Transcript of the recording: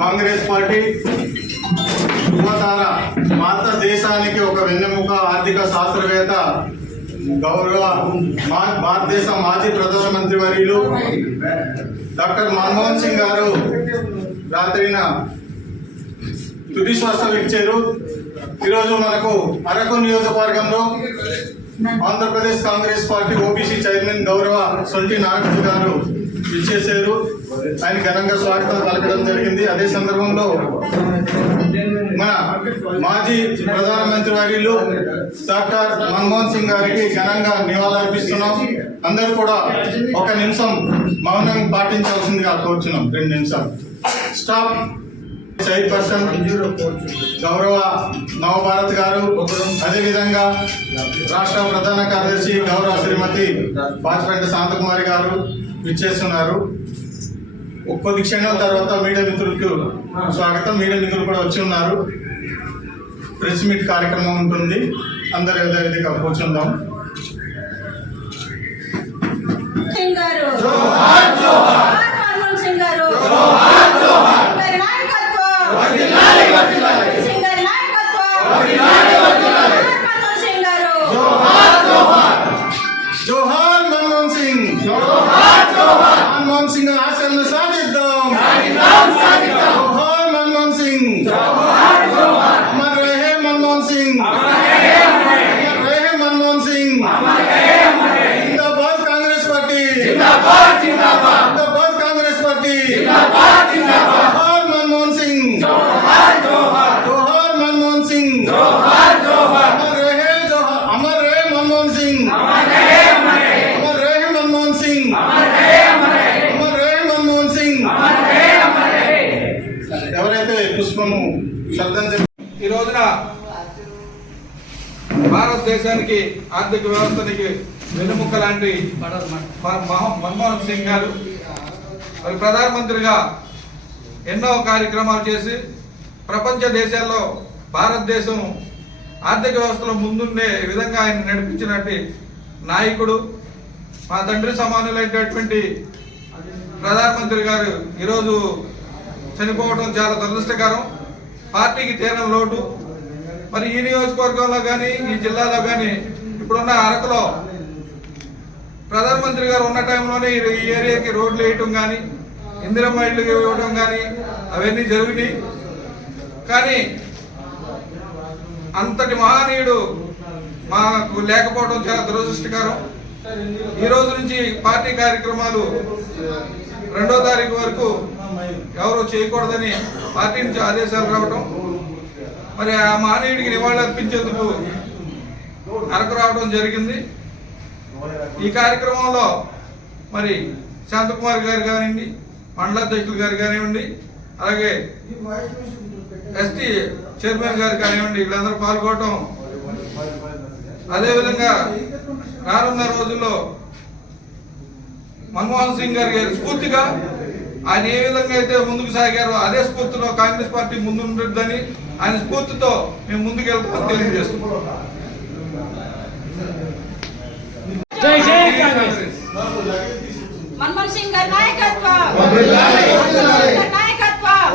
Congress party యువతార భారతదేశానికి ఒక వెన్నెముక ఆర్థిక శాస్త్రవేత్త గౌరవ భారతదేశ మాజీ ప్రధానమంత్రి వర్యులు డాక్టర్ మన్మోహన్ సింగ్ గారు రాత్రిన తుది శ్వాస ఈరోజు మనకు అరకు నియోజకవర్గంలో Andhra Pradesh Congress party OBC chairman గౌరవ సొంటి నాగరాజు గారు ఇచ్చేశారు ఆయన ఘనంగా స్వాగతం పలకడం జరిగింది. అదే సందర్భంలో మన మాజీ ప్రధానమంత్రి వర్యులు డాక్టర్ మన్మోహన్ సింగ్ గారికి ఘనంగా నివాళులర్పిస్తున్నాం అందరూ కూడా ఒక నిమిషం మౌనం పాటించాల్సిందిగా కోరుచున్నాం. రెండు నిమిషాలు. స్టాప్ చైర్పర్సన్ గౌరవ నవభారత్ గారు అదేవిధంగా రాష్ట్ర ప్రధాన కార్యదర్శి గౌరవ శ్రీమతి బాచిపెంట శాంతకుమారి గారు విచ్చేస్తున్నారు. కొద్ది క్షణాల తర్వాత మీడియా మిత్రులకు స్వాగతం. మీడియా మిత్రులు కూడా వచ్చి ఉన్నారు. ప్రెస్ మీట్ కార్యక్రమం ఉంటుంది. అందరు యథావిధిగా కూర్చుందాం. గారు సాధిద్దాం జోహార్ మన్మోహన్ సింగ్ జోహార్ జోహార్ అమర్ రహే మన్మోహన్ సింగ్ అమర్ రహే మన్మోహన్ సింగ్ జిందాబాద్ పుష్పము శ్రద్ధాంజలి ఈ రోజున భారతదేశానికి ఆర్థిక వ్యవస్థనికి వెనుముక్క లాంటి మ- మన్మోహన్ సింగ్ గారు మరి ప్రధానమంత్రిగా ఎన్నో కార్యక్రమాలు చేసి ప్రపంచ దేశాల్లో భారతదేశం ఆర్థిక వ్యవస్థలో ముందుండే విధంగా ఆయన నడిపించినట్టు నాయకుడు మా తండ్రి సమానులైనటువంటి ప్రధానమంత్రి గారు ఈరోజు చనిపోవడం చాలా దురదృష్టకరం. పార్టీకి తీరని లోటు. మరి ఈ నియోజకవర్గంలో కానీ ఈ జిల్లాలో కానీ ఇప్పుడున్న అరకులో ప్రధానమంత్రి గారు ఉన్న టైంలోనే ఈ ఏరియాకి రోడ్లు వేయటం కానీ ఇందిరమ్మ ఇళ్ళు ఇవ్వడం కానీ అవన్నీ జరిగినాయి. కానీ అంతటి మహనీయుడు మాకు లేకపోవడం చాలా దురదృష్టకరం. ఈ రోజు నుంచి పార్టీ కార్యక్రమాలు రెండో తారీఖు వరకు ఎవరు చేయకూడదని పార్టీ నుంచి ఆదేశాలు రావటం. మరి ఆ మహనీయుడికి నివాళులు అర్పించేందుకు అరకు రావడం జరిగింది. ఈ కార్యక్రమంలో మరి శాంతకుమార్ గారు కానివ్వండి మండలాధ్యక్షులు గారు కానివ్వండి అలాగే ఎస్టీ చైర్మన్ గారు కానివ్వండి వీళ్ళందరూ పాల్గొనడం అదేవిధంగా రానున్న రోజుల్లో మన్మోహన్ సింగ్ గారి గారి స్ఫూర్తిగా ఆయన ఏ విధంగా అయితే ముందుకు సాగారో అదే స్ఫూర్తిలో కాంగ్రెస్ పార్టీ ముందుంటుందని ఆయన స్ఫూర్తితో మేము తెలియజేస్తున్నాం. జై కాంగ్రెస్. మన్మోహన్ సింగ్ గారి నాయకత్వం. నాయకత్వం.